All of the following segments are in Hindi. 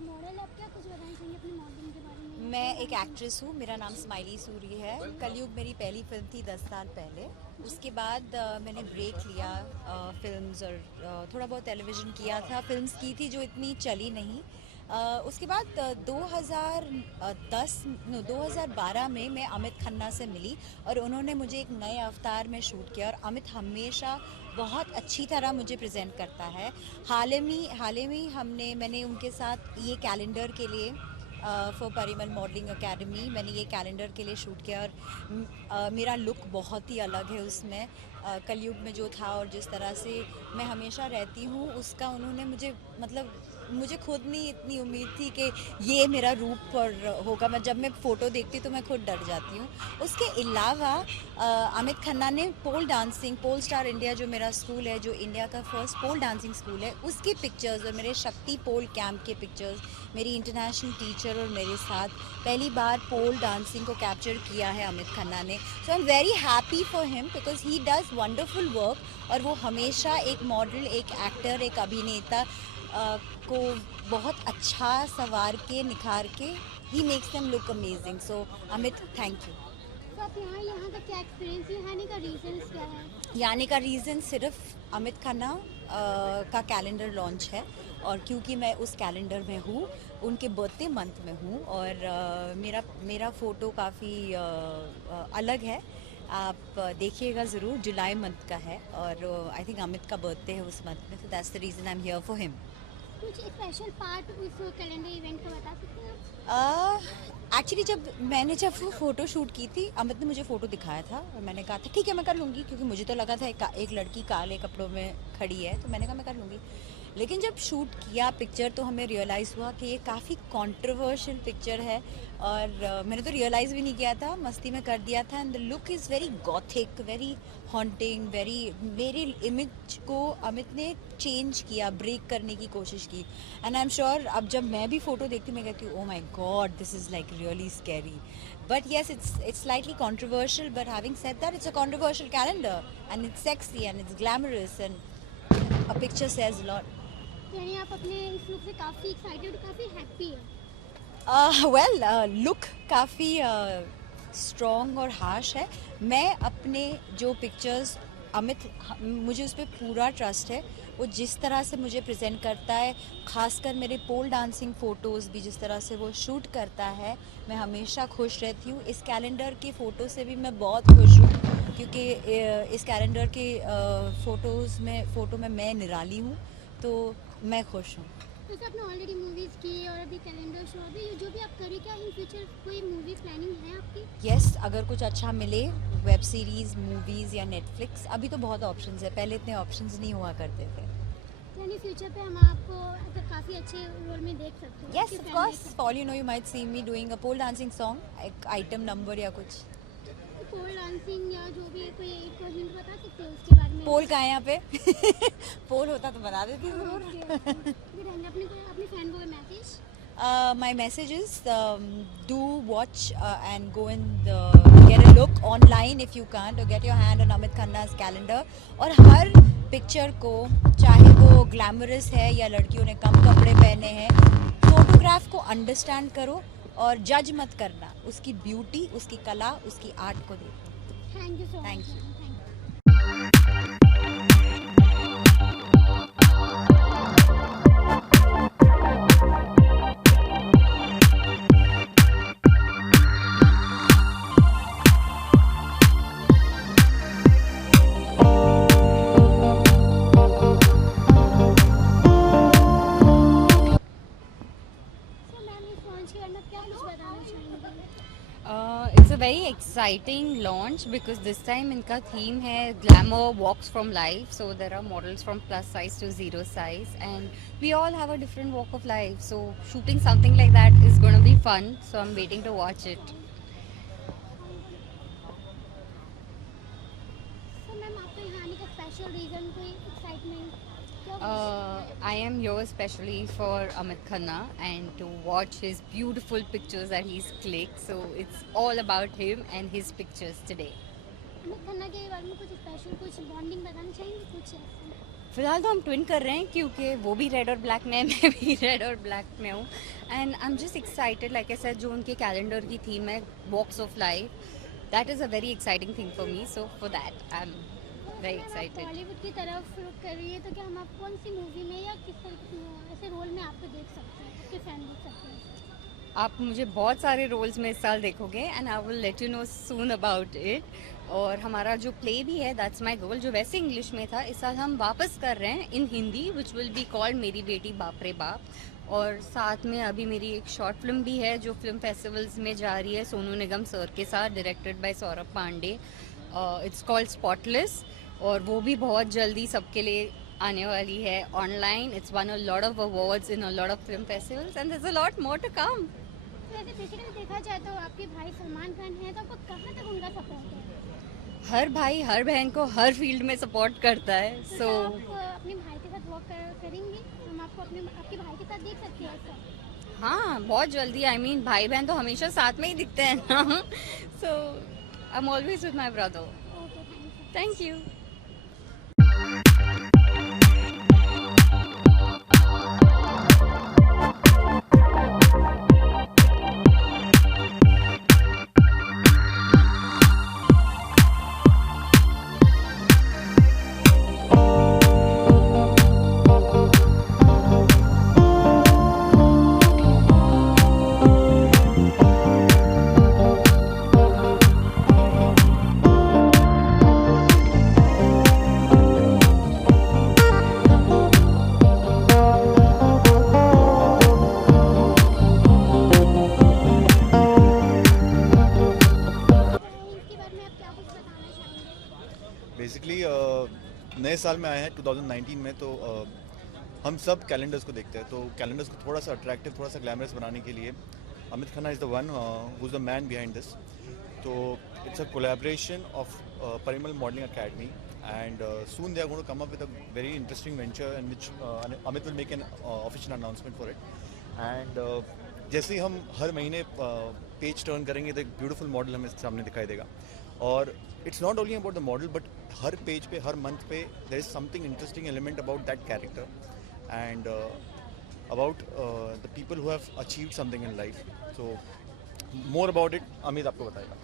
मॉडल, आप क्या कुछ बताना चाहेंगे अपनी मॉडलिंग के बारे में? मैं एक एक्ट्रेस हूँ, मेरा नाम स्माइली सूरी है। कलयुग मेरी पहली फिल्म थी 10 साल पहले। उसके बाद मैंने ब्रेक लिया फिल्म्स और थोड़ा बहुत टेलीविज़न किया था। फिल्म्स की थी जो इतनी चली नहीं। उसके बाद 2010 नो 2012 में मैं अमित खन्ना से मिली और उन्होंने मुझे एक नए अवतार में शूट किया और अमित हमेशा बहुत अच्छी तरह मुझे प्रेजेंट करता है। हाल ही में मैंने उनके साथ ये कैलेंडर के लिए फॉर परिमल मॉडलिंग एकेडमी मैंने ये कैलेंडर के लिए शूट किया और मेरा लुक बहुत ही अलग है उसमें। कलयुग में जो था और जिस तरह से मैं हमेशा रहती हूँ उसका उन्होंने मुझे खुद नहीं इतनी उम्मीद थी कि ये मेरा रूप और होगा। जब मैं फ़ोटो देखती तो मैं खुद डर जाती हूँ। उसके अलावा अमित खन्ना ने पोल स्टार इंडिया जो मेरा स्कूल है, जो इंडिया का फर्स्ट पोल डांसिंग स्कूल है, उसकी पिक्चर्स और मेरे शक्ति पोल कैंप के पिक्चर्स, मेरी इंटरनेशनल टीचर और मेरे साथ पहली बार पोल डांसिंग को कैप्चर किया है अमित खन्ना ने। So I am very happy for him because he does wonderful work और वो हमेशा एक मॉडल, एक एक्टर, एक अभिनेता को बहुत अच्छा संवार के निखार के he makes them look amazing. So Amit, thank you. तो आप यहाँ का क्या एक्सपीरियंस, यहाँ आने का रीजंस क्या है? ये आने का रीज़न सिर्फ अमित खन्ना का कैलेंडर लॉन्च है और क्योंकि मैं उस कैलेंडर में हूँ, उनके बर्थडे मंथ में हूँ और मेरा फ़ोटो काफ़ी अलग है। आप देखिएगा ज़रूर, जुलाई मंथ का है और आई थिंक अमित का बर्थडे है उस मंथ में, so that's the reason I am here for him. कुछ स्पेशल पार्ट उस कैलेंडर इवेंट का बता सकते हैं आप? एक्चुअली जब वो फ़ोटो शूट की थी, अमित ने मुझे फ़ोटो दिखाया था और मैंने कहा था ठीक है मैं कर लूँगी, क्योंकि मुझे तो लगा था एक लड़की काले कपड़ों में खड़ी है, तो मैंने कहा मैं कर लूँगी। लेकिन जब शूट किया पिक्चर तो हमें रियलाइज़ हुआ कि ये काफ़ी कंट्रोवर्शियल पिक्चर है और मैंने तो रियलाइज़ भी नहीं किया था, मस्ती में कर दिया था। And the look is very Gothic, very haunting, very मेरी इमेज को अमित ने चेंज किया, ब्रेक करने की कोशिश की। एंड आई एम श्योर अब जब मैं भी फ़ोटो देखती हूँ मैं कहती हूँ oh my god, this is like really scary. But yes, it's slightly controversial. But having said that, it's a controversial calendar, and it's sexy and it's glamorous, and a picture says a lot. यानी आप अपने इस लुक से काफ़ी एक्साइटेड, काफ़ी हैप्पी है? लुक काफ़ी स्ट्रॉन्ग और हार्श है। मैं अपने जो पिक्चर्स मुझे उस पर पूरा ट्रस्ट है। वो जिस तरह से मुझे प्रेजेंट करता है, ख़ासकर मेरे पोल डांसिंग फ़ोटोज़ भी जिस तरह से वो शूट करता है, मैं हमेशा खुश रहती हूँ। इस कैलेंडर की फ़ोटो से भी मैं बहुत खुश हूँ क्योंकि इस कैलेंडर के फ़ोटो में मैं निराली हूँ, तो मैं खुश हूँ। जैसे आपने ऑलरेडी मूवीज़ की और अभी कैलेंडर शो, अभी जो भी आप करें, क्या इन फ्यूचर कोई मूवी प्लानिंग है आपकी? यस, अगर कुछ अच्छा मिले, वेब सीरीज़, मूवीज़ या नेटफ्लिक्स, अभी तो बहुत ऑप्शंस है, पहले इतने ऑप्शंस नहीं हुआ करते थे। यानी फ्यूचर पे हम आपको काफ़ी अच्छे रोल में देख सकते हैं? Yes, of course, for you know you might see me doing a pole dancing song, एक आइटम नंबर या कुछ। पोल डांसिंग या जो भी है, कोई एक हिंट बता सकते हैं उसके बारे में? पोल कहाँ है यहाँ पे? पोल होता तो बता देती ज़रूर। अपने फ्रेंड को message? My message is do watch and go and get a look online if you can't, or get your hand on Amit Khanna's calendar. और हर पिक्चर को, चाहे वो ग्लैमरस है या लड़कियों ने कम कपड़े पहने हैं, फोटोग्राफ को अंडरस्टैंड करो और जज मत करना, उसकी ब्यूटी, उसकी कला, उसकी आर्ट को देखो। Thank you so much. Thank you. It's a very exciting launch because this time इनका theme है glamour walks from life. So there are models from plus size to zero size, and we all have a different walk of life. So shooting something like that is going to be fun. So I'm waiting to watch it. So ma'am, आपको यहाँ आने का स्पेशल रीज़न, कोई excitement? I am here especially for Amit Khanna and to watch his beautiful pictures that he's clicked. So it's all about him and his pictures today. Amit Khanna के बारे में कुछ स्पेशल, कुछ बॉन्डिंग बताना चाहेंगे कुछ ऐसे? फिलहाल तो हम ट्विन कर रहे हैं क्योंकि वो भी रेड और ब्लैक में है, मैं भी रेड और ब्लैक में हूँ. And I am just excited, like I said, जो उनके कैलेंडर की थीम है vox of life, that is a very exciting thing for me. So for that I am very excited. Bollywood की तरफ रुख कर रही है तो क्या हम आप कौन सी मूवी में या किस तरह ऐसे रोल में आपको देख सकते हैं, आपके फैन देख सकते हैं? आप मुझे बहुत सारे रोल्स में इस साल देखोगे and I will let you know soon about it. और हमारा जो प्ले भी है दैट्स माय गर्ल, जो वैसे इंग्लिश में था, इस साल हम वापस कर रहे हैं in Hindi, which will be called मेरी बेटी बाप रे बाप. और साथ में अभी मेरी एक शॉर्ट फिल्म भी है जो फिल्म फेस्टिवल्स में जा रही है सोनू निगम सर के साथ, directed by Saurabh Pandey. It's called spotless, और वो भी बहुत जल्दी सबके लिए आने वाली है online. It's won a lot of awards in a lot of film festivals and there is a lot more to come. तो ऐसे बेसिकली देखा जाए तो आपके भाई सलमान खान हैं तो आपको कहाँ तक उनका सपोर्ट है? हर भाई हर बहन को हर फील्ड में सपोर्ट करता है. तो सो आप अपने भाई के साथ वॉक करेंगे, हम आपको आपके भाई के साथ देख सकते हैं ऐसा? हाँ, बहुत जल्दी. आई मीन भाई बहन तो हमेशा साथ में ही दिखते हैं ना. So I am always with my brother. Okay, thank you. Thank you. इसके बारे में आप क्या कुछ बताना चाहेंगे? बेसिकली नए साल में आए हैं 2019 में, तो हम सब कैलेंडर्स को देखते हैं. तो कैलेंडर्स को थोड़ा सा अट्रैक्टिव, थोड़ा सा ग्लैमरस बनाने के लिए Amit Khanna is the one who is the man behind this. तो it's a collaboration of Parimal modelling academy and soon they are going to come up with a very interesting venture in which Amit will make an official announcement for it. And जैसे ही हम हर महीने पेज टर्न करेंगे तो एक ब्यूटीफुल मॉडल हमें सामने दिखाई देगा. और it's not only about the model, but हर पेज पे, हर मंथ पे there is something interesting element about that character and about the people who have achieved something in life. So more about it Amit आपको बताएगा.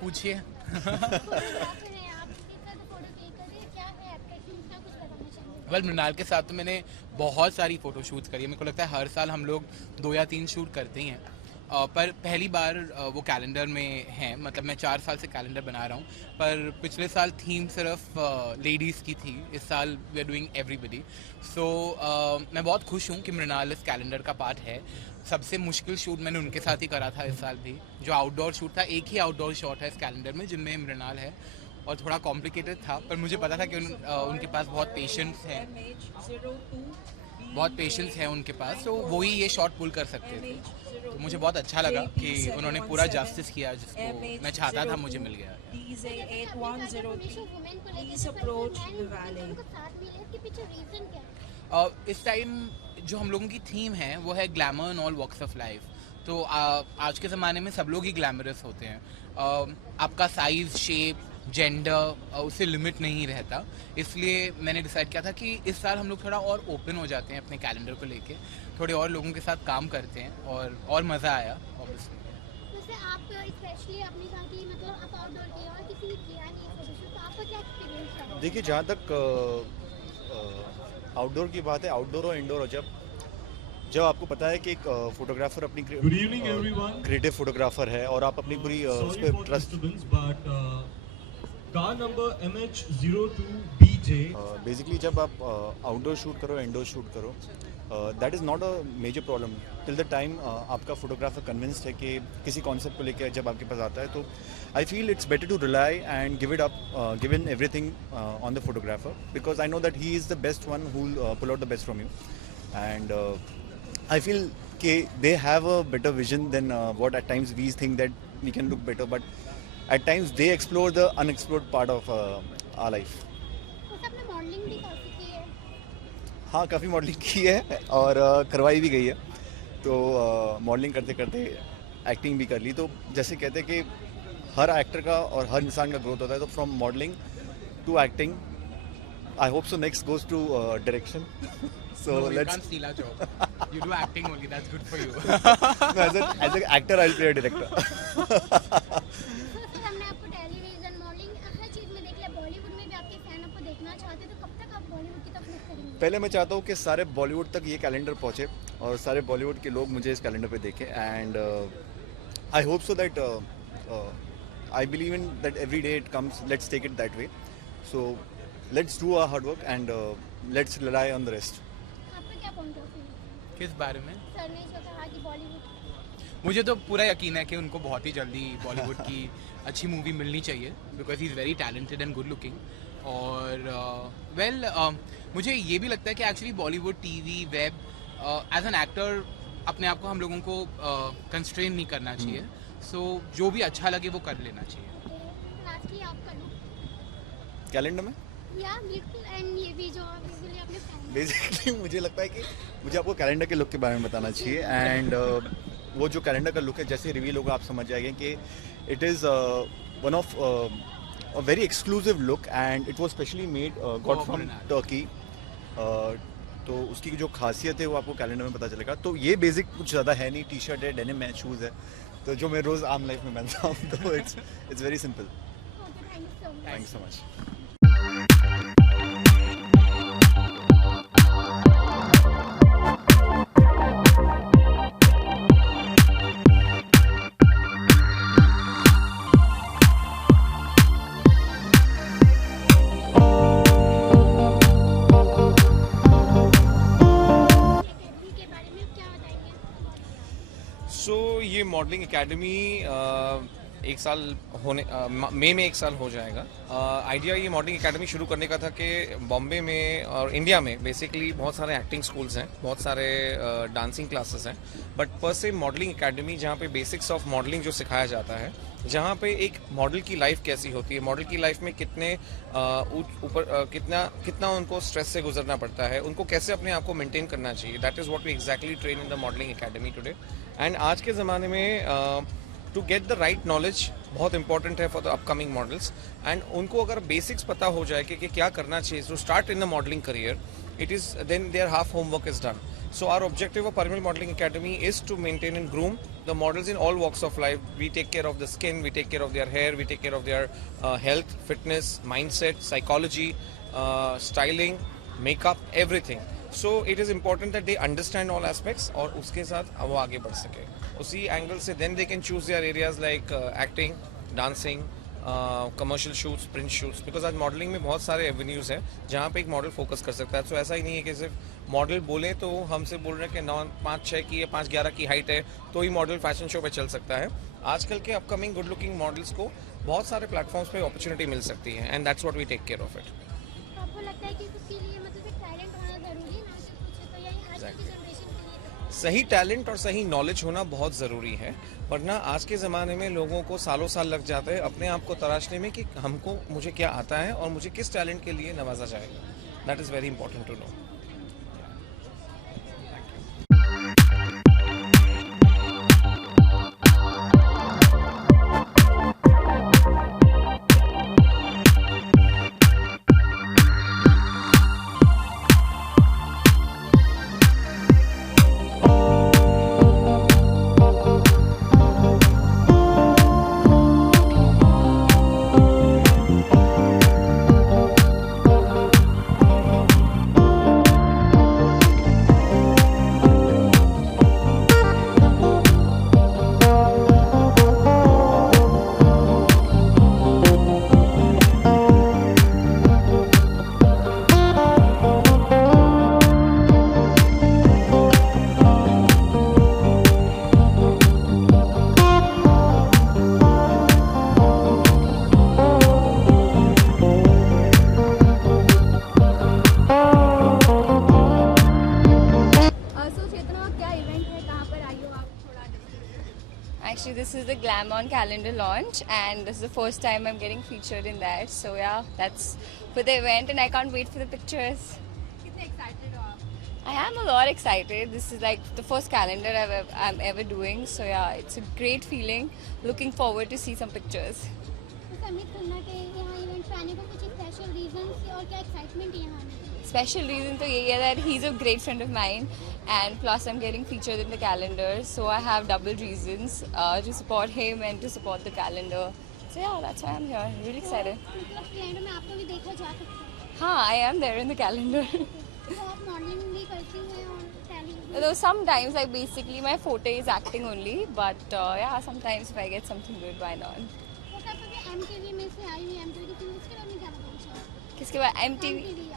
पूछिए. फोटोग्राफर हैं आप, इनके साथ फोटो क्लिक कर रहे हैं, क्या है आपका एक्सपीरियंस, क्या कुछ बताना चाहेंगे? वेल, मृणाल के साथ तो मैंने बहुत सारी फ़ोटो शूट्स करी है. मेरे को लगता है हर साल हम लोग 2 या 3 शूट करते ही हैं. पर पहली बार वो कैलेंडर में हैं. मतलब मैं 4 साल से कैलेंडर बना रहा हूँ, पर पिछले साल थीम सिर्फ लेडीज़ की थी. इस साल वी आर डूइंग एवरीबडी. सो मैं बहुत खुश हूँ कि मृणाल इस कैलेंडर का पार्ट है. सबसे मुश्किल शूट मैंने उनके साथ ही करा था इस साल भी, जो आउटडोर शूट था. एक ही आउटडोर शॉट है इस कैलेंडर में जिनमें मृणाल है, और थोड़ा कॉम्प्लिकेटेड था, पर मुझे पता था कि उनके पास बहुत पेशेंस है उनके पास, तो वो ही ये शॉट पुल कर सकते थे. तो मुझे बहुत अच्छा लगा कि उन्होंने पूरा जस्टिस किया जिसको मैं चाहता था, मुझे मिल गया. इस टाइम जो हम लोगों की थीम है वो है glamour in all walks of life. तो आज के ज़माने में सब लोग ही ग्लैमरस होते हैं. आपका साइज़, शेप, जेंडर, उससे लिमिट नहीं रहता. इसलिए मैंने डिसाइड किया था कि इस साल हम लोग थोड़ा और ओपन हो जाते हैं अपने कैलेंडर को लेके, थोड़े और लोगों के साथ काम करते हैं, और मज़ा आया ऑब्वियसली. वैसे आप स्पेशली अपने साथ ही, मतलब आप आउटडोर किया और किसी ने किया नहीं है फोटोशूट, तो आपका क्या एक्सपीरियंस रहा? देखिए, जहाँ तक आउटडोर की बात है, आउटडोर और इंडोर, जब आपको पता है कि एक फोटोग्राफर अपनी क्रिएटिव फोटोग्राफर है और आप अपनी पूरी उस पर trust, car number MH02BJ, basically जब आप आउटडोर शूट करो, इंडोर शूट करो, that is not a major problem till the time आपका फोटोग्राफर कन्विंस्ड है कि किसी कॉन्सेप्ट को लेकर जब आपके पास आता है. तो I feel it's better to rely and give in everything on the photographer, because I know that he is the best one who will pull out the best from you. And I feel they have a better vision than what at times we think that we can look better, but at times they explore the unexplored part of our life. वैसे आपने मॉडलिंग भी काफ़ी की है? हाँ, काफ़ी मॉडलिंग की है और करवाई भी गई है. तो मॉडलिंग करते करते एक्टिंग भी कर ली. तो जैसे कहते हैं कि हर एक्टर का और हर इंसान का ग्रोथ होता है, तो from modelling to acting I hope so. Next goes to direction. So No, you let's. can't steal our job. You do acting only. That's good for you. No, as an actor, I'll play a director. तो फिर हमने आपको टेलीविजन मॉडलिंग हर चीज़ में देख लिया, बॉलीवुड में भी आपके फैन आपको देखना चाहते हैं, तो कब तक आप बॉलीवुड की तरफ रुख करेंगे? पहले मैं चाहता हूँ कि सारे बॉलीवुड तक ये कैलेंडर पहुँचे और सारे बॉलीवुड के लोग मुझे इस कैलेंडर पे देखें. And I hope so that I believe in that every day it comes. Let's take it that way. So let's do our hard work and let's rely on the rest. आपका क्या पॉइंट ऑफ व्यू है? किस बारे में? सर ने जो कहा कि बॉलीवुड मुझे तो पूरा यकीन है कि उनको बहुत ही जल्दी बॉलीवुड की अच्छी मूवी मिलनी चाहिए, because he is very talented and good looking. और मुझे ये भी लगता है कि actually Bollywood TV web as an actor अपने आप को हम लोगों को कंस्ट्रेन नहीं करना चाहिए. सो जो भी अच्छा लगे वो कर लेना चाहिए. लास्टली आप कर लो कैलेंडर में या लिटिल एंड ये भी जो विजुअली आपने फैन बेसिकली मुझे लगता है कि मुझे आपको कैलेंडर के लुक के बारे में बताना चाहिए. एंड वो जो कैलेंडर का लुक है, जैसे रिवील होगा आप समझ जाएंगे कि it is one of a very exclusive look and it was specially made got from Turkey. तो उसकी जो खासियत है वो आपको कैलेंडर में पता चलेगा. तो ये बेसिक कुछ ज़्यादा है नहीं, टी शर्ट है, डेनिम है, शूज़ है, तो जो मैं रोज़ आम लाइफ में पहनता हूँ. तो it's very simple. Okay, thank you so much. Thank you so much. Academy के बारे में क्या बताएंगे? सो ये मॉडलिंग एकेडमी एक साल होने मई में एक साल हो जाएगा. आइडिया ये मॉडलिंग एकेडमी शुरू करने का था कि बॉम्बे में और इंडिया में बेसिकली बहुत सारे एक्टिंग स्कूल्स हैं, बहुत सारे डांसिंग क्लासेस हैं, बट पर से मॉडलिंग एकेडमी जहाँ पे बेसिक्स ऑफ मॉडलिंग जो सिखाया जाता है, जहाँ पे एक मॉडल की लाइफ कैसी होती है, मॉडल की लाइफ में कितने ऊपर कितना उनको स्ट्रेस से गुजरना पड़ता है, उनको कैसे अपने आप को मेंटेन करना चाहिए. That is what we exactly train in the modelling academy today. And आज के ज़माने में to get the right knowledge बहुत इंपॉर्टेंट है for the upcoming models. And उनको अगर बेसिक्स पता हो जाए कि क्या करना चाहिए to start in the modelling career, it is then their half homework is done. So our objective of Parimal Modeling Academy is to maintain and groom the models in all walks of life. We take care of the skin, we take care of their hair, we take care of their health, fitness, mindset, psychology, styling, makeup, everything. So it is important that they understand all aspects और उसके साथ वो आगे बढ़ सके. उसी एंगल से then they can choose their areas like acting, dancing, commercial shoots, print shoots, because आज मॉडलिंग में बहुत सारे एवेन्यूज हैं जहाँ पे एक मॉडल फोकस कर सकता है. तो ऐसा ही नहीं है कि सिर्फ मॉडल बोले तो हमसे बोल रहे हैं कि 9'5'6" की या 5'11" की हाइट है तो ही मॉडल फैशन शो पे चल सकता है. आजकल के अपकमिंग गुड लुकिंग मॉडल्स को बहुत सारे प्लेटफॉर्म्स पे अपॉर्चुनिटी मिल सकती है and that's what we take care of it. तो आपको लगता है कि उसके लिए मतलब एक टैलेंट होना ज़रूरी है ना, सिर्फ कुछ तो यही आज की जनरेशन के लिए सही टैलेंट और सही नॉलेज होना बहुत ज़रूरी है, वरना आज के ज़माने में लोगों को सालों साल लग जाते हैं अपने आप को तराशने में कि मुझे क्या आता है और मुझे किस टैलेंट के लिए नवाजा जाएगा. That is very important to know. Actually, this is the Glam On calendar launch, and this is the first time I'm getting featured in that. So yeah, that's for the event, and I can't wait for the pictures. कितने एक्साइटेड हो आप? I am a lot excited. This is like the first calendar I'm ever doing. So yeah, it's a great feeling. Looking forward to see some pictures. तो से अमित खन्ना के यहाँ इवेंट पे आने का कुछ स्पेशल रीजंस और क्या एक्साइटमेंट है यहाँ आने की? Special reason तो यही है that he's a great friend of mine and plus I'm getting featured in the calendar, so I have double reasons to support him and to support the calendar. So yeah, that's why I'm here. Really excited. मतलब कैलेंडर में आपको भी देखा जा सकता है। हाँ, I am there in the calendar. तो आप मॉडलिंग भी करती हैं और television Though sometimes I basically my forte is acting only, but yeah, sometimes if I get something good, why not? तो सर अभी MTV में से आई हुई MTV की फिल्म उसके बारे में क्या बताना चाहोगे? किसके बाद MTV?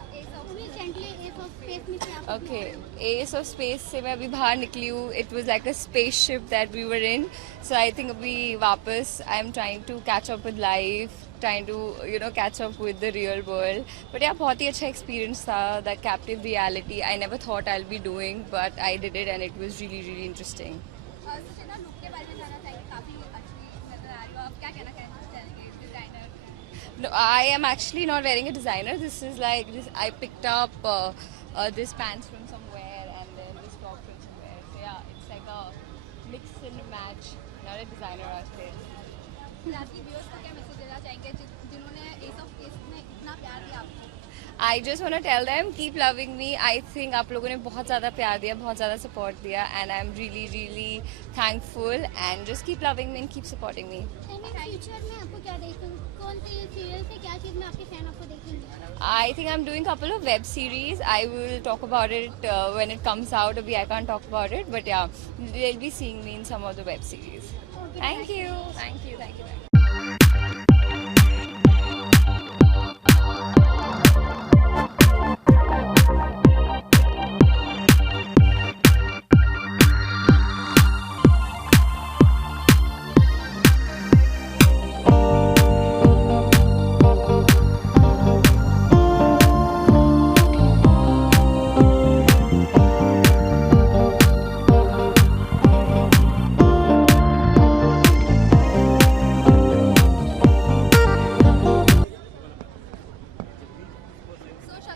Recently S of space में से आप Okay, Ace of Space से मैं अभी बाहर निकली हूँ. It was like a spaceship that we were in. So I think अभी वापस I'm trying to catch up with life, trying to catch up with the real world. But yeah, बहुत ही अच्छा experience था. That captive reality I never thought I'll be doing, but I did it and it was really really interesting. Sucheta look के बारे में जानना चाहिए, काफ़ी अच्छी नजर आ रही हो आप, क्या कहना चाहेंगे designer? No, I am actually not wearing a designer. This is like this. I picked up this pants from somewhere and then this top from somewhere. So yeah, it's like a mix and match. Not a designer outfit. आपकी व्यूअर्स को क्या मैसेज देना चाहेंगे जिन्होंने एस ऑफ स्पेस में इतना प्यार दिया आपको? I just want to tell them keep loving me. I think आप लोगों ने बहुत ज़्यादा प्यार दिया, बहुत ज़्यादा support दिया, and I'm really really thankful. And just keep loving me and keep supporting me. Future में आपको क्या देखते हो? कौन से सीरियल से क्या चीज़ में आपके फैन आपको देखेंगे? I think I'm doing a couple of web series. I will talk about it when it comes out. Abhi I can't talk about it, but yeah, they'll be seeing me in some of the web series. Thank you. Thank you. Thank you.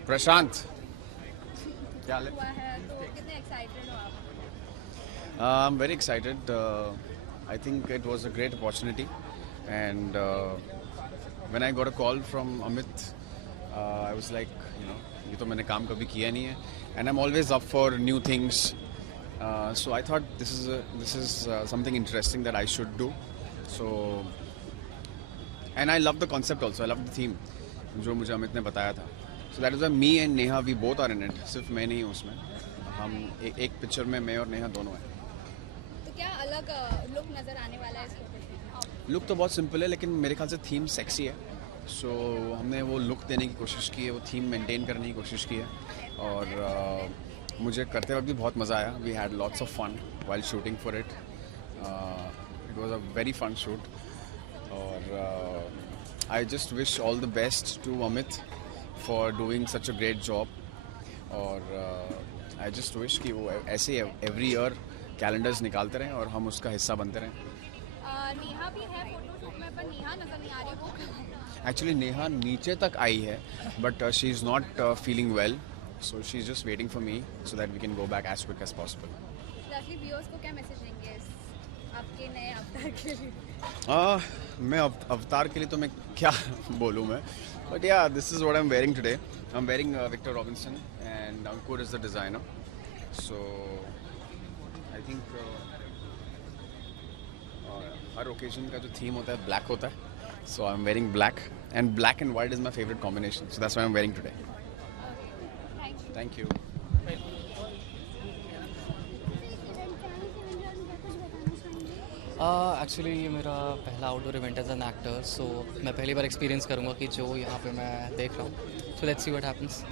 प्रशांत क्या हाल है? हुआ है तो कितने एक्साइटेड हो आप? I'm very excited. I think it was a great opportunity, and when I got a call from Amit, I was like, ये तो मैंने काम कभी किया नहीं है, and I'm always up for new things. So I thought this is something interesting that I should do. So, and I love the concept also. I love the theme जो मुझे अमित ने बताया था. So that is why me and Neha, we both are in it. सिर्फ मैं नहीं हूँ उसमें. हम एक पिक्चर में मैं और नेहा दोनों हैं. तो क्या अलग लुक नजर आने वाला है इस फोटो में? लुक तो बहुत सिंपल है, लेकिन मेरे ख्याल से थीम सेक्सी है. सो हमने वो लुक देने की कोशिश की है, वो थीम मेंटेन करने की कोशिश की है, और मुझे करते वक्त भी बहुत मज़ा आया. We had lots of fun while shooting for it. It was a very fun shoot, और I just wish all the best to Amit for doing such a great job, और I just wish कि वो ऐसे every year calendars निकालते रहें और हम उसका हिस्सा बनते रहें. नेहा भी है फोटो शूट में, पर नेहा नजर नहीं आ रही वो. Actually नेहा नीचे तक आई है, but she is not feeling well, so she is just waiting for me so that we can go back as quick as possible. Rakhi viewers को क्या मैसेज देंगे आपके नए अवतार के लिए? मैं अवतार के लिए तो मैं क्या बोलूँ मैं, but yeah, this is what I'm wearing today. I'm wearing Victor Robinson and Ankur is the designer. So I think her occasion का जो theme होता है black होता है. So I'm wearing black, and black and white is my favorite combination. So that's why I'm wearing today. Thank you. Actually ये मेरा पहला outdoor event as an actor, so मैं पहली बार एक्सपीरियंस करूँगा कि जो यहाँ पे मैं देख रहा हूँ. So let's see what happens.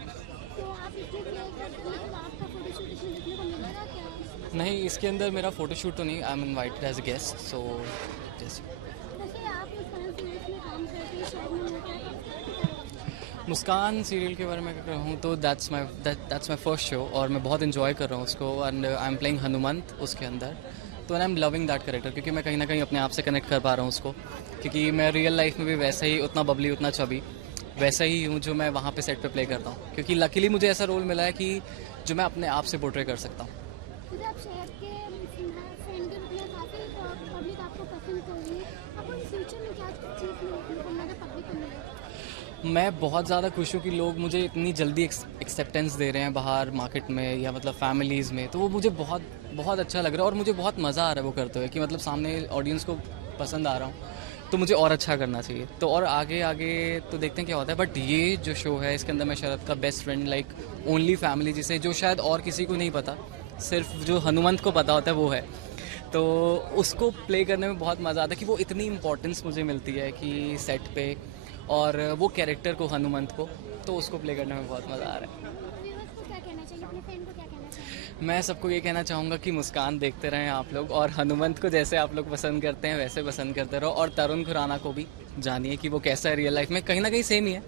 नहीं, इसके अंदर मेरा फोटोशूट तो नहीं. I am invited as a guest, so just. Muskaan serial के बारे में कर रहा हूँ, तो दैट्स माई फर्स्ट शो, और मैं बहुत इन्जॉय कर रहा हूँ उसको, and I am playing Hanumant उसके अंदर. तो I am loving that character, क्योंकि मैं कहीं ना कहीं अपने आप से कनेक्ट कर पा रहा हूँ उसको, क्योंकि मैं रियल लाइफ में भी वैसा ही उतना बबली उतना चबी वैसा ही हूँ जो मैं वहाँ पे सेट पे प्ले करता हूँ. क्योंकि लकीली मुझे ऐसा रोल मिला है कि जो मैं अपने आप से पोर्ट्रे कर सकता हूँ. काफ़ी पब्लिक आपको पसंद कर रही है, आपको इन फ्यूचर में क्या चीज़ मिलेगी ज़्यादा पब्लिक को मिलेगी? मैं बहुत ज़्यादा खुश हूँ कि लोग मुझे इतनी जल्दी एक्सेप्टेंस दे रहे हैं बाहर मार्केट में या मतलब फैमिलीज़ में, तो वो मुझे बहुत बहुत अच्छा लग रहा है और मुझे बहुत मज़ा आ रहा है वो करते हुए कि मतलब सामने ऑडियंस को पसंद आ रहा हूँ, तो मुझे और अच्छा करना चाहिए। तो और आगे आगे तो देखते हैं क्या होता है, बट ये जो शो है इसके अंदर मैं शरद का best friend like only family जिसे जो शायद और किसी को नहीं पता, सिर्फ जो हनुमंत को पता होता है वो है, तो उसको प्ले करने में बहुत मज़ा आता है कि वो इतनी इम्पोर्टेंस मुझे मिलती है कि सेट पे और वो कैरेक्टर को हनुमंत को, तो उसको प्ले करने में बहुत मज़ा आ रहा है। व्यूअर्स को क्या कहना चाहिए, अपने फैन को क्या कहना चाहिए? मैं सबको ये कहना चाहूँगा कि मुस्कान देखते रहें आप लोग और हनुमंत को जैसे आप लोग पसंद करते हैं वैसे पसंद करते रहो, और तरुण खुराना को भी जानिए कि वो कैसा है रियल लाइफ में, कहीं ना कहीं सेम ही है,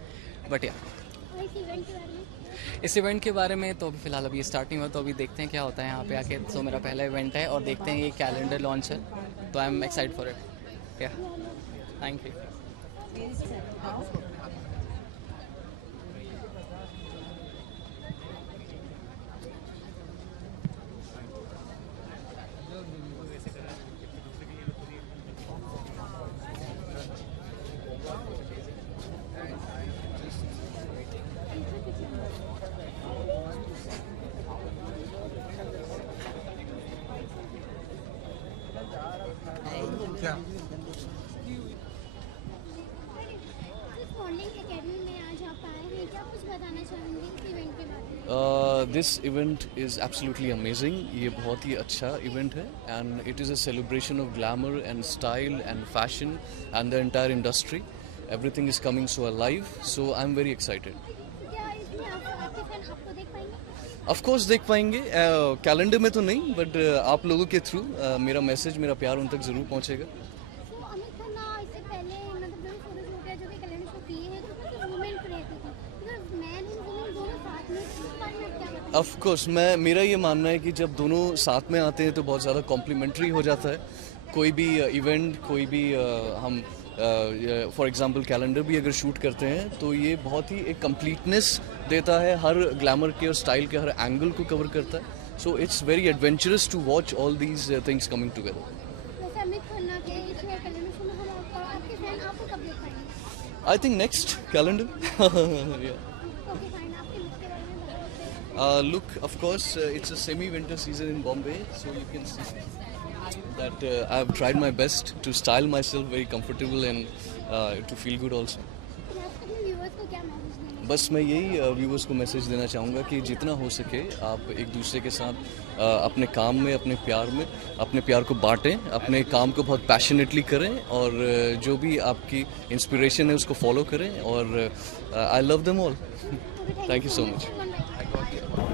बट या और इस इवेंट के बारे में? इस इवेंट के बारे में तो अभी फ़िलहाल अभी स्टार्टिंग है, तो अभी देखते हैं क्या होता है यहाँ पे आके। तो मेरा पहला इवेंट है और देखते हैं, ये कैलेंडर लॉन्च है, तो I am excited for it. या थैंक यू। इस मॉडलिंग एकेडमी में आज आप आए हैं, क्या कुछ बताना चाहेंगे इस इवेंट के बारे में? This event is absolutely amazing. ये बहुत ही अच्छा इवेंट है and it is a celebration of glamour and style and fashion and the entire industry. Everything is coming so alive, so I am very excited. क्या इसमें आपके फैन आपको देख पाएंगे? ऑफ कोर्स देख पाएंगे, कैलेंडर में तो नहीं, बट आप लोगों के थ्रू मेरा मैसेज, मेरा प्यार उन तक ज़रूर पहुँचेगा। तो अमित खन्ना इससे पहले मतलब जो भी फोटोज वगैरह जो भी कैलेंडर शो किए हैं, तो उसमें वुमेन पे रहती थी, बिकॉज मैन एंड वुमेन दोनों साथ में, इस बारे में आप क्या बताएंगे? ऑफ कोर्स मेरा ये मानना है कि जब दोनों साथ में आते हैं तो बहुत ज़्यादा कॉम्प्लीमेंट्री हो जाता है। कोई भी इवेंट, कोई भी हम फॉर एग्जांपल कैलेंडर भी अगर शूट करते हैं तो ये बहुत ही एक कंप्लीटनेस देता है, हर ग्लैमर के और स्टाइल के हर एंगल को कवर करता है। So it's very adventurous to watch all these things coming together. वैसे अमित खन्ना के इस कैलेंडर शो में हम आपके फैन आपको कब देख पाएंगे? I think next calendar. Okay fine, आपके लुक के बारे में बताइए। Look, of course, it's a semi-winter season in Bombay, so you can see that I've tried my best to style myself very comfortable and to feel good also. तो आप अपने व्यूअर्स को क्या मैसेज देंगे? बस मैं यही व्यूवर्स को मैसेज देना चाहूँगा कि जितना हो सके आप एक दूसरे के साथ अपने काम में, अपने प्यार को बांटें, अपने काम को बहुत पैशनेटली करें और जो भी आपकी इंस्पिरेशन है उसको फॉलो करें, और I love them all. Thank you so much.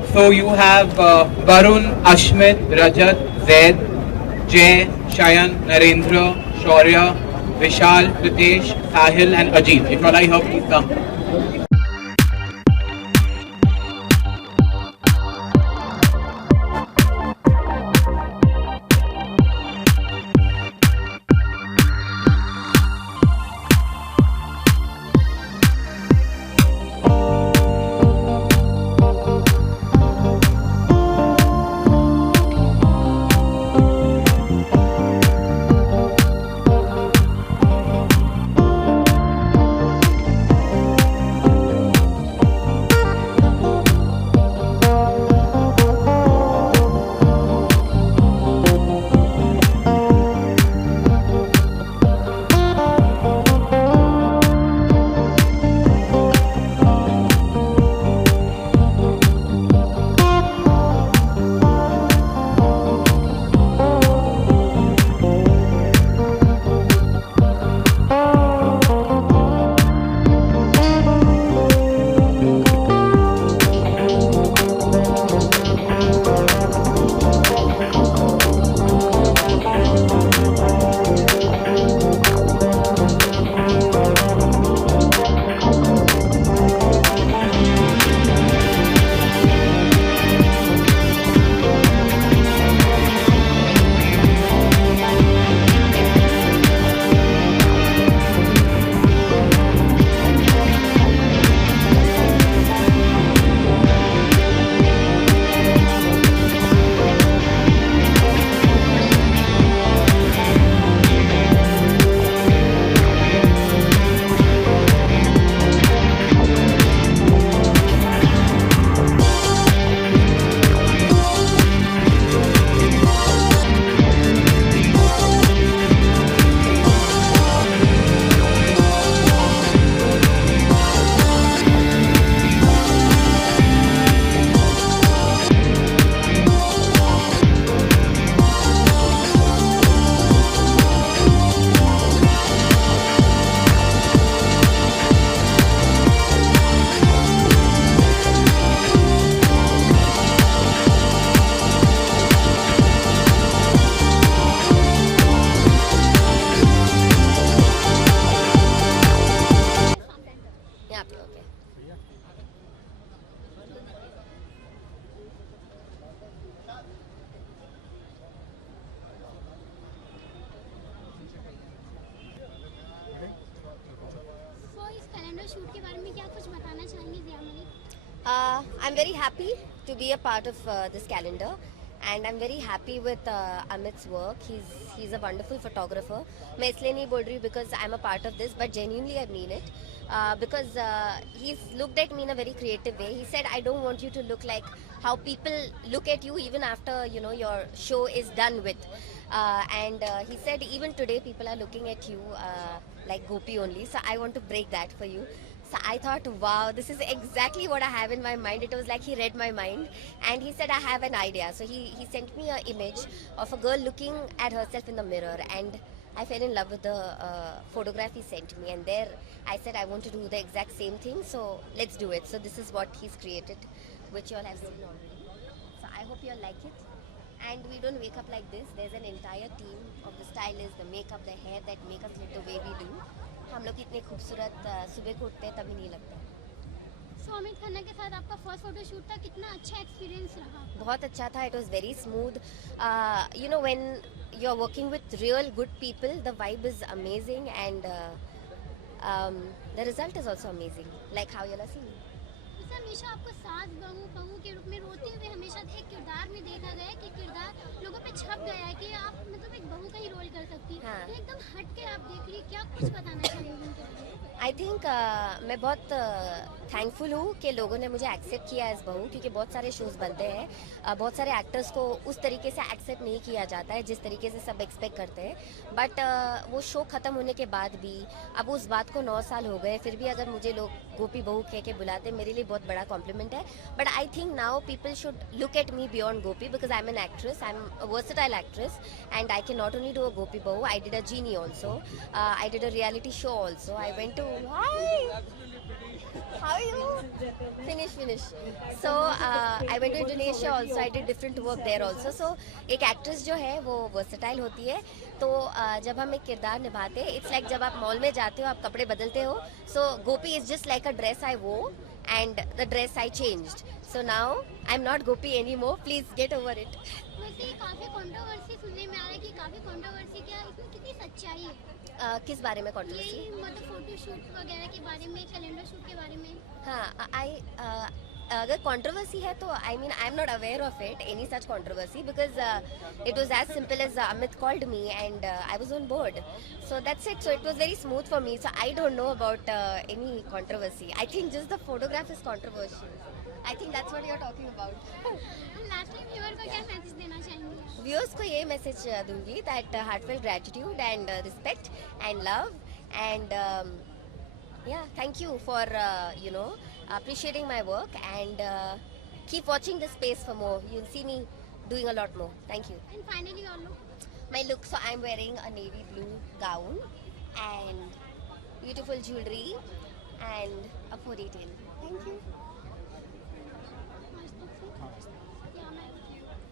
So you have Varun, Ashmit, Rajat, Zaid, Jay, Shayan, Narendra, Shaurya, Vishal, Pritesh, Sahil and Ajit. If all I heard, please come. I'm very happy to be a part of this calendar, and I'm very happy with Amit's work. He's a wonderful photographer. मैं इसलिए नहीं बोल रही हूँ because I'm a part of this, but genuinely I mean it. Because he's looked at me in a very creative way. He said, I don't want you to look like how people look at you even after your show is done with. And he said even today people are looking at you like Gopi only. So I want to break that for you. So I thought, wow, this is exactly what I have in my mind. It was like he read my mind, and he said, I have an idea. So he sent me an image of a girl looking at herself in the mirror, and I fell in love with the photograph he sent me. And there I said, I want to do the exact same thing, so let's do it. So this is what he's created, which you all have seen already. So I hope you all like it. And we don't wake up like this. There's an entire team of the stylists, the makeup, the hair that make us look the way we do. हम लोग इतने खूबसूरत सुबह को उठते हैं तभी नहीं लगता. सो अमित खन्ना के साथ आपका फर्स्ट फोटो शूट था, कितना अच्छा एक्सपीरियंस रहा? बहुत अच्छा था. It was very smooth. When you're working with real good people, the vibe is amazing, and the result is also amazing. Like how you're seeing. वैसे हमेशा आपको सास बहू के रूप में रोते हुए हमेशा एक किरदार में देखा गया है कि किरदार लोगों पे छप गया है कि आप मतलब एक बहू का ही रोल कर सकती हैं. हाँ. तो एकदम हट के आप देख रही, क्या कुछ बताना चाहेंगे उनके बारे में? आई थिंक मैं बहुत थैंकफुल हूँ कि लोगों ने मुझे एक्सेप्ट किया एज बहू, क्योंकि बहुत सारे शोज़ बनते हैं, बहुत सारे एक्टर्स को उस तरीके से एक्सेप्ट नहीं किया जाता है जिस तरीके से सब एक्सपेक्ट करते हैं. बट वो शो ख़त्म होने के बाद भी, अब उस बात को 9 साल हो गए, फिर भी अगर मुझे लोग गोपी बहू कह के बुलाते, मेरे लिए बहुत बड़ा कॉम्प्लीमेंट है. But I think now people should look at me beyond Gopi, because I am an actress, I am a versatile actress, and I can not only do a Gopi बहू. I did a genie also, I did a reality show also. I went to How are you? Finish. So I went to Indonesia also. I did different work there also. So एक एक्ट्रेस जो है वो वर्सेटाइल होती है. तो जब हम एक किरदार निभाते हैं, इट्स लाइक जब आप मॉल में जाते हो, आप कपड़े बदलते हो. So Gopi is just like a dress I वो, and the dress I changed. So now I'm not Gopi anymore. Please get over it. वैसे काफी कंट्रोवर्सी सुनने में आ रहा है कि काफी कंट्रोवर्सी, क्या इसमें कितनी सच्चाई है? किस बारे में कंट्रोवर्सी? ये मतलब फोटो शूट वगैरह के बारे में, कैलेंडर शूट के बारे में. हाँ, अगर कंट्रोवर्सी है तो I mean I am not aware of it, any such controversy, because it was as simple as Amit called me and I was on board. So that's it. So it was very smooth for me. So I don't know about any controversy. I think just the photograph is controversial. I think that's what you're talking about. Lastly viewer को क्या मैसेज देना चाहेंगे? व्यूअर्स को ये मैसेज दूंगी that heartfelt gratitude and respect and love and thank you for appreciating my work, and keep watching this space for more. You'll see me doing a lot more. Thank you. And finally your look. My look, so I'm wearing a navy blue gown and beautiful jewelry and a ponytail. Thank you.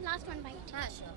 Last one bite. हाँ, sure.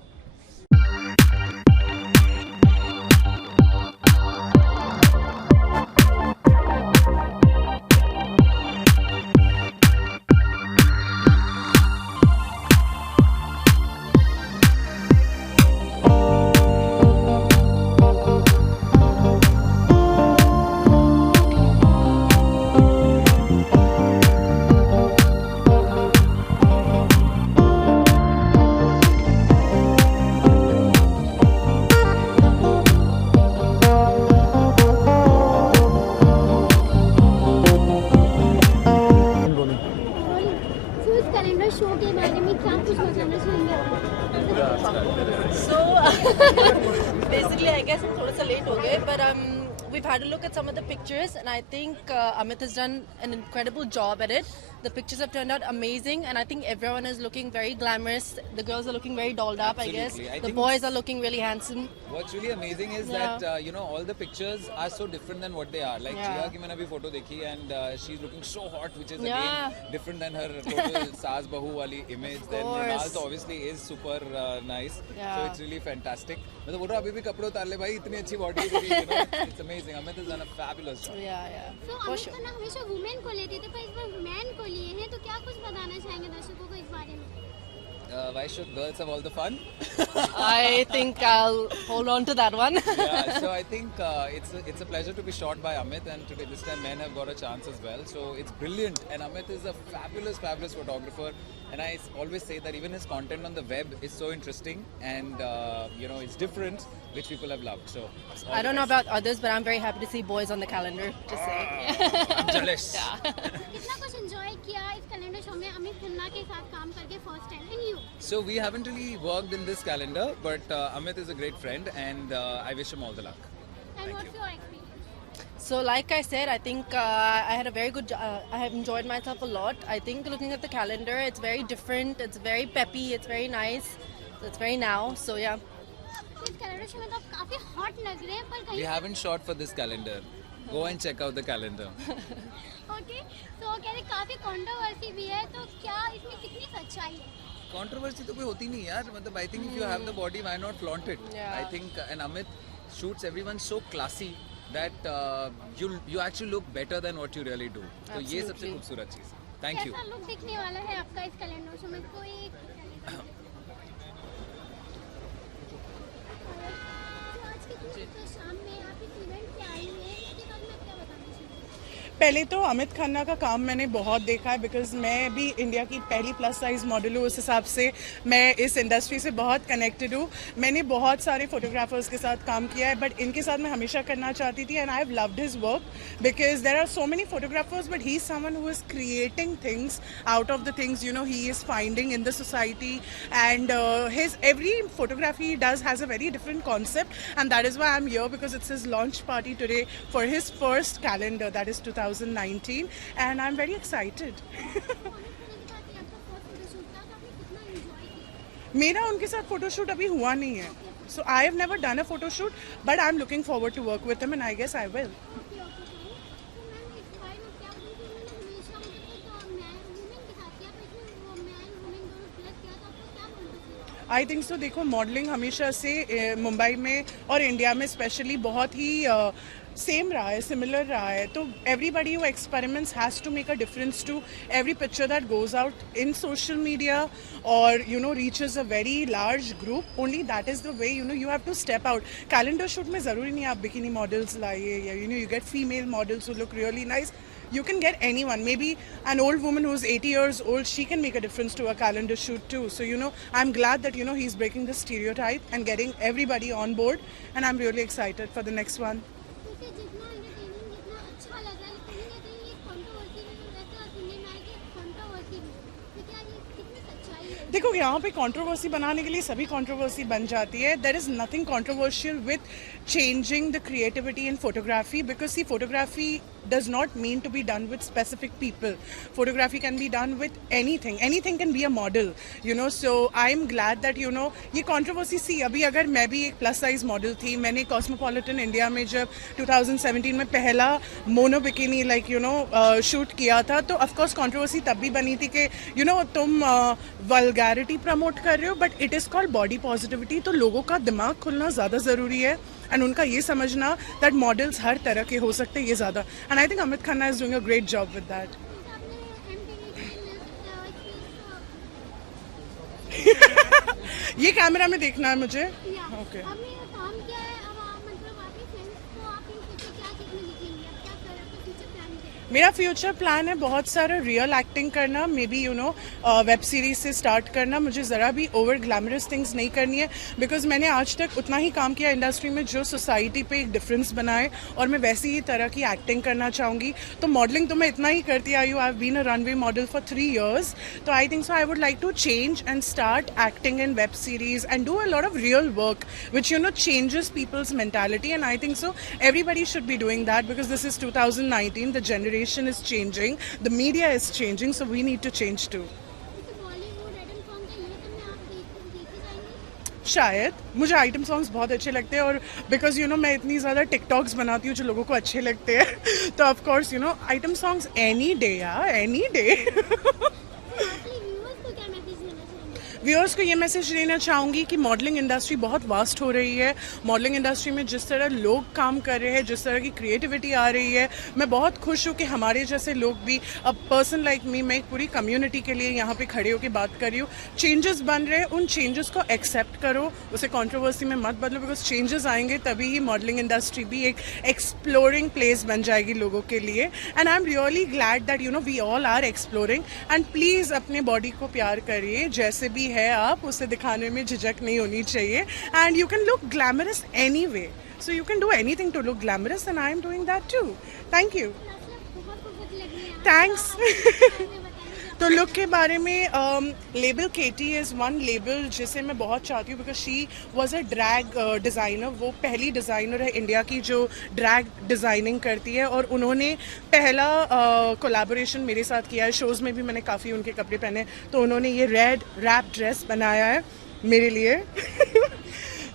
Basically, I guess I'm थोड़ा सा late हो गए, but we've had a look at some of the pictures, and I think Amit has done an incredible job at it. The pictures have turned out amazing, and I think everyone is looking very glamorous. The girls are looking very dolled up, Absolutely. I guess. The boys are looking really handsome. What's really amazing is that all the pictures are so different than what they are. Like Jia ki maine abhi photo dekhi, and she's looking so hot, which is again different than her total saas bahu wali image. Then Mrinal's obviously is super nice, so it's really fantastic. मतलब बोल रहा अभी भी कपड़े उतार ले भाई, इतनी अच्छी बॉडी है, it's amazing. Amit has done a fabulous job. So Amit Khanna हमेशा वुमेन को लेते थे, पर इस बार मैन को लिए हैं, तो क्या कुछ बताना चाहेंगे दर्शकों को इस बारे में? why should girls have all the fun? I think I'll hold on to that one. Yeah, so I think it's a pleasure to be shot by Amit, and today this time men have got a chance as well. So it's brilliant, and Amit is a fabulous photographer. And I always say that even his content on the web is so interesting, and it's different, which people have loved. So I don't know about others, but I'm very happy to see boys on the calendar. Just saying. I'm jealous. कितना कुछ enjoy किया इस कैलेंडर शो में अमित खन्ना के साथ काम करके first time and you. So we haven't really worked in this calendar, but Amit is a great friend, and I wish him all the luck. And what's your experience? So, like I said, I think I had a very good. I have enjoyed myself a lot. I think looking at the calendar, it's very different. It's very peppy. It's very nice. It's very now. So yeah. इस कैलेंडर शो में तो आप काफी hot लग रहे हैं पर We कहीं. haven't shot for this calendar. Go and check out the calendar. Okay. तो कह रहे काफी controversy भी है तो क्या इसमें कितनी सच्चाई है? Controversy तो कोई होती नहीं यार. मतलब I think if you have the body, why not flaunt it? Yeah. I think and Amit shoots everyone so classy that you actually look better than what you really do. तो ये सबसे खूबसूरत चीज़. Thank you. कैसा look दिखने वाला है आपका इस कैलेंडर शो में कोई? तो आज कितनी शाम में आप इस इवेंट पे आई हैं इसके बारे में क्या बताना चाहिए? पहले तो अमित खन्ना का काम मैंने बहुत देखा है बिकॉज मैं भी इंडिया की पहली प्लस साइज मॉडल हूँ. उस हिसाब से मैं इस इंडस्ट्री से बहुत कनेक्टेड हूँ. मैंने बहुत सारे फोटोग्राफर्स के साथ काम किया है बट इनके साथ मैं हमेशा करना चाहती थी and I have loved his work because there are so many photographers but he is someone who is creating things out of the things he is finding in the society and his every photography he does has a very different concept and that is why I'm here because it's his launch party today for his first calendar that is 2019 and I'm very excited. मेरा उनके साथ फोटोशूट अभी हुआ नहीं है so I have never done a photo shoot but I'm looking forward to work with him and I guess I will. I think सो. देखो मॉडलिंग हमेशा से मुंबई में और इंडिया में स्पेशली बहुत ही सेम रहा है, सिमिलर रहा है. तो everybody who experiments has to make a difference to every picture that goes out in social media और reaches a very large group. Only that is the way you have to step out. Calendar shoot में ज़रूरी नहीं आप बिकिनी मॉडल्स लाइए या you get female models who look really nice. You can get anyone. Maybe an old woman who's 80 years old, she can make a difference to a calendar shoot too. So, I'm glad that, he's breaking the stereotype and getting everybody on board. And I'm really excited for the next one. देखो यहाँ पे कंट्रोवर्सी बनाने के लिए सभी कंट्रोवर्सी बन जाती है. There is nothing controversial with changing the creativity in photography because see photography does not mean to be done with specific people. Photography can be done with anything can be a model, so I'm glad that ये controversy see अभी अगर मैं भी एक plus size model थी, मैंने Cosmopolitan India में जब 2017 में पहला मोनो बिकिनी शूट किया था तो of course controversy तब भी बनी थी कि तुम vulgarity प्रमोट कर रहे हो but it is called body positivity. तो लोगों का दिमाग खुलना ज़्यादा ज़रूरी है एंड उनका ये समझना दैट मॉडल्स हर तरह के हो सकते हैं ये ज़्यादा. And I think Amit Khanna is doing a great job with that. ये कैमरा में देखना है मुझे. ओके. मेरा फ्यूचर प्लान है बहुत सारा रियल एक्टिंग करना, मे बी वेब सीरीज से स्टार्ट करना. मुझे ज़रा भी ओवर ग्लैमरस थिंग्स नहीं करनी है बिकॉज मैंने आज तक उतना ही काम किया इंडस्ट्री में जो सोसाइटी पे एक डिफरेंस बनाए और मैं वैसी ही तरह की एक्टिंग करना चाहूँगी. तो मॉडलिंग तो मैं इतना ही करती आई हूँ. I have been a runway model for 3 years. तो I think so I would like to change and start acting in web series and do a lot of real work which changes people's mentality and I think so everybody should be doing that because this is 2019. The generation is changing, the media is changing, so we need to change too. शायद मुझे आइटम सॉन्ग्स बहुत अच्छे लगते हैं और बिकॉज मैं इतनी ज़्यादा टिकटॉक्स बनाती हूँ जो लोगों को अच्छे लगते हैं तो of course item songs any day यार, एनी डे. व्यूअर्स को ये मैसेज देना चाहूँगी कि मॉडलिंग इंडस्ट्री बहुत वास्ट हो रही है. मॉडलिंग इंडस्ट्री में जिस तरह लोग काम कर रहे हैं, जिस तरह की क्रिएटिविटी आ रही है, मैं बहुत खुश हूँ कि हमारे जैसे लोग भी, अब पर्सन लाइक मी, मैं एक पूरी कम्युनिटी के लिए यहाँ पे खड़े होकर बात कर रही हूँ. चेंजेस बन रहे हैं, उन चेंजेस को एक्सेप्ट करो, उसे कंट्रोवर्सी में मत बदलो, बिकॉज चेंजेस आएंगे तभी ही मॉडलिंग इंडस्ट्री भी एक एक्सप्लोरिंग प्लेस बन जाएगी लोगों के लिए. And I am really glad that you know we all are exploring. And please अपने बॉडी को प्यार करिए, जैसे भी है आप, उसे दिखाने में झिझक नहीं होनी चाहिए. And you can look glamorous anyway, so you can do anything to look glamorous, and I am doing that too. Thank you. Thanks. तो लुक के बारे में label KT is one label जिसे मैं बहुत चाहती हूँ, because she was a drag designer. वो पहली डिज़ाइनर है इंडिया की जो ड्रैग डिज़ाइनिंग करती है, और उन्होंने पहला कोलैबोरेशन मेरे साथ किया है. शोज़ में भी मैंने काफ़ी उनके कपड़े पहने, तो उन्होंने ये रेड रैप ड्रेस बनाया है मेरे लिए.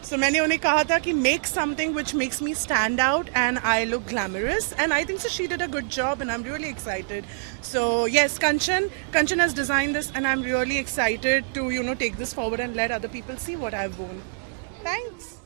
So मैंने उन्हें कहा था कि make something which makes me stand out and I look glamorous, and I think so she did a good job and I'm really excited. So yes, Kanchan has designed this and I'm really excited to take this forward and let other people see what I've worn. Thanks.